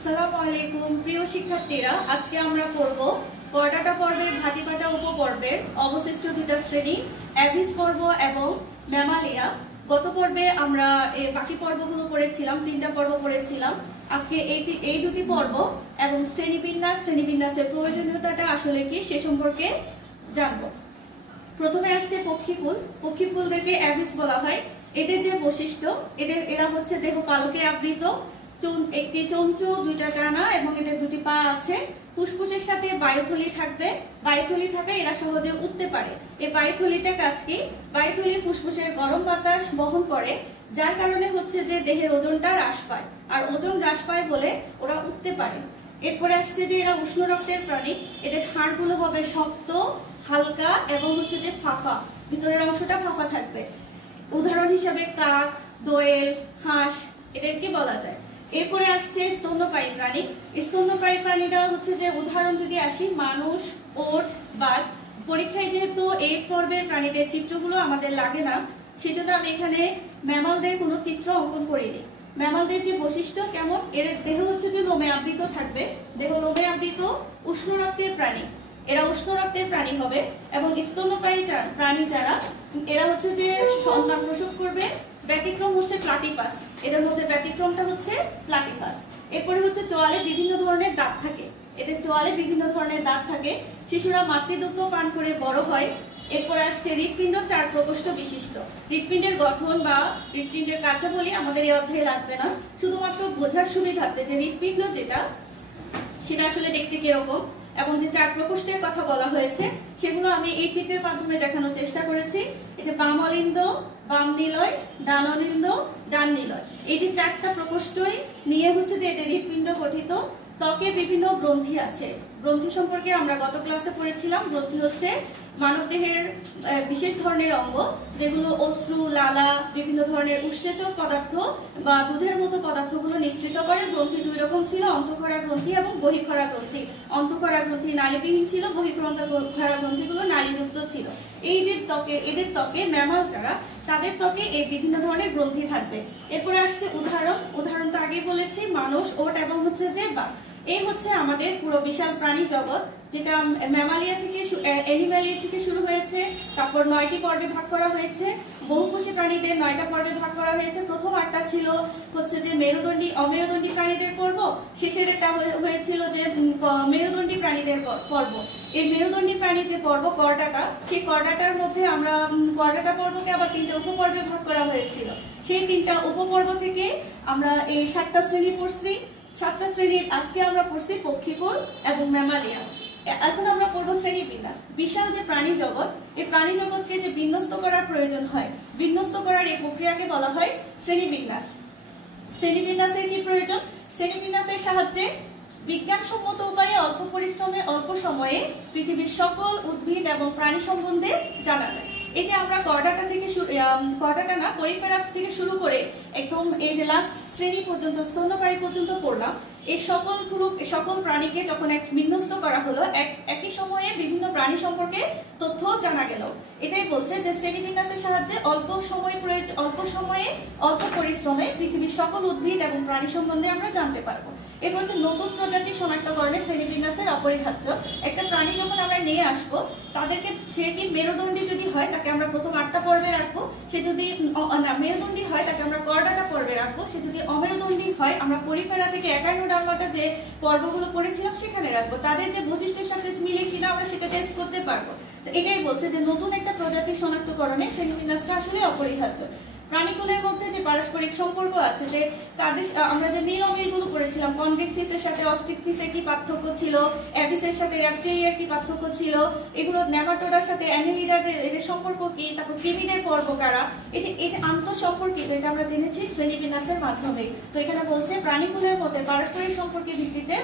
আসসালামু আলাইকুম প্রিয় শিক্ষার্থীরা, আজকে আমরা পড়ব করডাটা পর্বের ভাটিপাটা উপপর্বের অবশিষ্ট দুটো শ্রেণী অ্যাভিস পর্ব এবং ম্যামালিয়া। গত পর্বে আমরা বাকি পর্বগুলো পড়েছিলাম, তিনটা পর্ব পড়েছিলাম। আজকে এই দুটি পর্ব এবং শ্রেণীবিন্যাসের প্রয়োজনীয়তাটা আসলে কি সে সম্পর্কে জানব। প্রথমে আসছে পক্ষীকুলদেরকে অ্যাভিস বলা হয়। এদের যে বৈশিষ্ট্য, এরা হচ্ছে দেহ পালকে আবৃত, একটি চঞ্চু, দুইটা টানা এবং এদের দুটি পা আছে। ফুসফুসের সাথে বায়ুথলি থাকবে, বায়ুথলি থাকে, এরা সহজে উঠতে পারে। এই বায়ুথলিটার কাজ কি? বায়ুথলি ফুসফুসের গরম বাতাস বহন করে, যার কারণে হচ্ছে যে দেহের ওজনটা হ্রাস পায়, আর ওজন হ্রাস পায় বলে ওরা উঠতে পারে। এরপরে আসছে যে এরা উষ্ণ রক্তের প্রাণী। এদের হাড়গুলো হবে শক্ত, হালকা এবং হচ্ছে যে ফাঁপা, ভিতরের অংশটা ফাঁপা থাকবে। উদাহরণ হিসাবে কাক, দোয়েল, হাঁস এদেরকে বলা যায়। এরপরে আসছে স্তন্যপায়ী প্রাণী। স্তন্যপায়ী প্রাণীরা হচ্ছে যে উদাহরণ যদি আসি, মানুষ, ওট, বাঘ। পরীক্ষায় যেহেতু এই পর্বের প্রাণীদের চিত্রগুলো আমাদের লাগে না, সেজন্য আমি এখানে ম্যামালদের কোনো চিত্র অঙ্কন করিনি। ম্যামালদের যে বৈশিষ্ট্য কেমন, এর দেহ হচ্ছে যে লোমে আবৃত থাকবে, দেহ লোমে আবৃত, উষ্ণ রক্তের প্রাণী। এরা উষ্ণ রক্তের প্রাণী হবে। এবং স্তন্যপায়ী প্রাণী যারা, এরা হচ্ছে যে সন্তান প্রসব করবে। ব্যতিক্রম হচ্ছে প্লাটিপাস, এদের মধ্যে ব্যতিক্রমটা হচ্ছে প্লাটিপাস। এরপরে হচ্ছে চোয়ালে বিভিন্ন ধরনের দাঁত থাকে, এদের চোয়ালে বিভিন্ন ধরনের দাঁত থাকে। শিশুরা মাতৃদুগ্ধ পান করে বড় হয়। এরপরে আসছে হৃৎপিণ্ড 4 প্রকোষ্ঠ বিশিষ্ট। হৃৎপিণ্ডের গঠন বা হৃৎপিণ্ডের কার্যাবলী আমাদের এই অধ্যায়ে লাগবে না, শুধুমাত্র বোঝার সুবিধার্থে যে হৃৎপিণ্ড সেটা আসলে দেখতে কিরকম এবং যে 4 প্রকোষ্ঠের কথা বলা হয়েছে সেগুলো আমি এই চিত্রের মাধ্যমে দেখানোর চেষ্টা করেছি। এই যে বাম অলিন্দ, বাম নিলয়, ডান অলিন্দ, ডান নিলয়, এই যে 4টা প্রকোষ্ঠই নিয়ে হচ্ছে যে এদের হৃৎপিণ্ড গঠিত। ত্বকে বিভিন্ন গ্রন্থি আছে। গ্রন্থি সম্পর্কে আমরা গত ক্লাসে পড়েছিলাম। গ্রন্থি হচ্ছে মানবদেহের বিশেষ ধরনের অঙ্গ, যেগুলো অশ্রু, লালা, বিভিন্ন ধরনের উৎসেচক পদার্থ বা দুধের মতো পদার্থগুলো নিঃসৃত করে। গ্রন্থি 2 রকম ছিল, অন্তঃক্ষরা গ্রন্থি এবং বহিঃক্ষরা গ্রন্থি। অন্তঃক্ষরা গ্রন্থি নালীবিহীন ছিল, বহিঃক্ষরা গ্রন্থিগুলো নালীযুক্ত ছিল। এই যে ত্বকে, এদের ত্বকে ম্যামাল যারা, তাদের ত্বকে এই বিভিন্ন ধরনের গ্রন্থি থাকবে। এরপরে আসছে উদাহরণ তো আগেই বলেছি, মানুষ, ওট এবং হচ্ছে যে বাঘ। এই হচ্ছে আমাদের পুরো বিশাল প্রাণী জগৎ, যেটা ম্যামালিয়া থেকে অ্যানিমালিয়া থেকে শুরু হয়েছে। তারপর 9টি পর্বে ভাগ করা হয়েছে। বহুকোষী প্রাণীদের 9টা পর্বে ভাগ করা হয়েছে। প্রথম 8টা ছিল হচ্ছে যে অমেরুদণ্ডী প্রাণীদের পর্ব। শেষের একটা হয়েছিল যে মেরুদণ্ডী প্রাণীদের পর্ব। এই মেরুদণ্ডী প্রাণীর যে পর্ব করডাটা, সেই করডাটার মধ্যে আমরা করডাটা পর্বকে আবার 3টে উপপর্বে ভাগ করা হয়েছিল। সেই 3টা উপপর্ব থেকে আমরা এই 7টা শ্রেণী পড়ছি। 7টা শ্রেণীর আজকে আমরা পড়ছি পক্ষীকুল এবং ম্যামালিয়া। এখন আমরা পড়বো শ্রেণীবিন্যাস। বিশাল যে প্রাণী জগৎ, এই প্রাণী জগৎকে যে বিন্যস্ত করার প্রয়োজন হয়, বিন্যস্ত করার এই প্রক্রিয়াকে বলা হয় শ্রেণীবিন্যাস। শ্রেণীবিন্যাসের কি প্রয়োজন? শ্রেণীবিন্যাসের সাহায্যে বিজ্ঞানসম্মত উপায়ে অল্প পরিশ্রমে অল্প সময়ে পৃথিবীর সকল উদ্ভিদ এবং প্রাণী সম্বন্ধে জানা যায়। এই যে আমরা করডাটা না, পরিফেরাস থেকে শুরু করে একদম এই যে লাস্ট শ্রেণী পর্যন্ত, স্তন্যপায়ী পর্যন্ত পড়লাম। এই সকল প্রাণীকে যখন বিন্যস্ত করা হলো, একই সময়ে বিভিন্ন প্রাণী সম্পর্কে তথ্য জানা গেল। এটাই বলছে যে শ্রেণীবিন্যাসের সাহায্যে অল্প সময়ে অল্প পরিশ্রমে পৃথিবীর সকল উদ্ভিদ এবং প্রাণী সম্বন্ধে আমরা জানতে পারবো। এরপর হচ্ছে নতুন প্রজাতি শনাক্তকরণে শ্রেণীবিন্যাসের অপরিহার্য। একটা প্রাণী যখন আমরা নিয়ে আসবো, তাদেরকে, সে কি মেরুদণ্ডী যদি হয় তাকে আমরা প্রথম 8টা পর্বে রাখবো। সে যদি মেরুদণ্ডী হয় তাকে আমরা করডাটা পর্বে রাখবো। সে যদি অমেরুদণ্ডী হয় আমরা পরিফেরা থেকে একাইনোডার্মাটা যে পর্বগুলো পড়েছিলাম সেখানে রাখবো। তাদের যে বৈশিষ্ট্যের সাথে মিলে কিনা আমরা সেটা টেস্ট করতে পারবো। তো এটাই বলছে যে নতুন একটা প্রজাতি শনাক্তকরণে শ্রেণীবিন্যাসটা আসলে অপরিহার্য। প্রাণীকুলের মধ্যে যে পারস্পরিক সম্পর্ক আছে, যে তাদের আমরা যে মিল অমিলগুলো করেছিলাম, কনভিকথিসের সাথে অস্ট্রিকথিসের কি পার্থক্য ছিল, অ্যাবিসের সাথে র্যাপটেরিয়ার কি পার্থক্য ছিল, এগুলো নেমাটোডার সাথে অ্যানেলিডাদের এদের সম্পর্ক কি, তারপর কৃমিদের পর্ব কারা, এই যে আন্তঃসম্পর্কিত, এটা আমরা জেনেছি শ্রেণীবিন্যাসের মাধ্যমে। তো এখানে বলছে প্রাণীকুলের মধ্যে পারস্পরিক সম্পর্কের ভিত্তিতে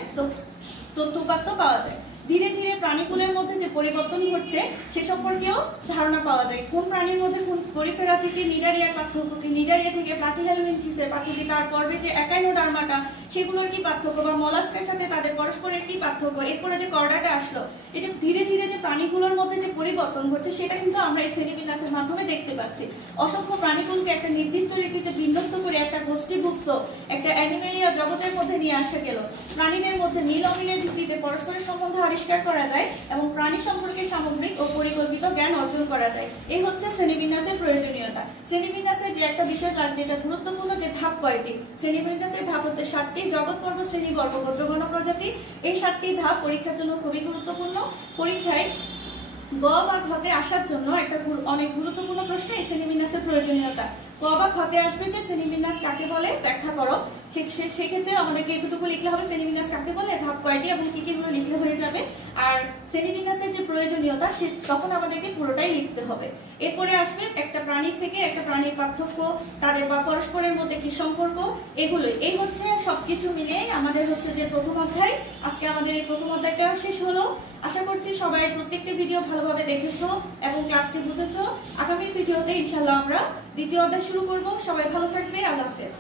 তথ্য উপাত্ত পাওয়া যায়। ধীরে ধীরে প্রাণীকুলের মধ্যে যে পরিবর্তন ঘটছে সে সম্পর্কেও ধারণা পাওয়া যায়। কোন প্রাণীর মধ্যে কোন পরিফেরা থেকে নিডারিয়ার পার্থক্য কি, নিডারিয়া থেকে প্লাটিহেলমিনথিসের পার্থক্য, তার পর্বে যে একাইনোডার্মাটা সেগুলোর কি পার্থক্য, বা মলাস্কের সাথে তাদের পরস্পরের কি পার্থক্য, এরপরে যে কর্ডাটা আসলো, এই যে ধীরে ধীরে যে প্রাণীগুলোর মধ্যে যে পরিবর্তন ঘটছে সেটা কিন্তু আমরা এই শ্রেণীবিন্যাসের মাধ্যমে দেখতে পাচ্ছি। অসংখ্য প্রাণীকুলকে একটা নির্দিষ্ট রীতিতে বিন্যস্ত করে একটা গোষ্ঠীভুক্ত একটা অ্যানিমেলিয়া জগতের মধ্যে নিয়ে আসা গেল। প্রাণীদের মধ্যে মিল অমিলের ভিত্তিতে পরস্পরের সম্বন্ধ আবিষ্কার করা যায় এবং প্রাণী সম্পর্কে সামগ্রিক ও পরিকল্পিত জ্ঞান অর্জন করা যায়। এই হচ্ছে শ্রেণীবিন্যাসের প্রয়োজনীয়তা। শ্রেণীবিন্যাসে যে একটা বিষয় লাগছে, যেটা গুরুত্বপূর্ণ যে ধাপ কয়টি, শ্রেণীবিন্যাসের ধাপ হচ্ছে 7টি। জগৎ পর্ব, শ্রেণীবর্গ, গোত্রগণ, প্রজাতি, এই 7টি ধাপ পরীক্ষার জন্য খুবই গুরুত্বপূর্ণ। পরীক্ষায় গ বা ঘতে আসার জন্য একটা অনেক গুরুত্বপূর্ণ প্রশ্ন এই শ্রেণীবিন্যাসের প্রয়োজনীয়তা। ক বা ঘতে আসবে যে শ্রেণীবিন্যাস কাকে বলে ব্যাখ্যা করো, সেক্ষেত্রে আমাদেরকে এতটুকু লিখলে হবে শ্রেণীবিন্যাস কাকে বলে, ধাপ কয়টি এবং কি কি গুলো লিখলে হয়ে যাবে। আর শ্রেণীবিন্যাসের যে প্রয়োজনীয়তা তখন আমাদেরকে পুরোটাই লিখতে হবে। এরপরে আসবে একটা প্রাণীর থেকে একটা প্রাণীর পার্থক্য, তাদের বা পরস্পরের মধ্যে কি সম্পর্ক, এগুলোই। এই হচ্ছে সবকিছু মিলে আমাদের হচ্ছে যে প্রথম অধ্যায়। আজকে আমাদের এই প্রথম অধ্যায়টা শেষ হলো। আশা করছি সবাই প্রত্যেকটি ভিডিও ভালোভাবে দেখেছো এবং ক্লাসটি বুঝেছো। আগামী ভিডিওতে ইনশাআল্লাহ আমরা দ্বিতীয় অধ্যায় শুরু করব। সবাই ভালো থাকবে। আল্লাহ হাফেজ।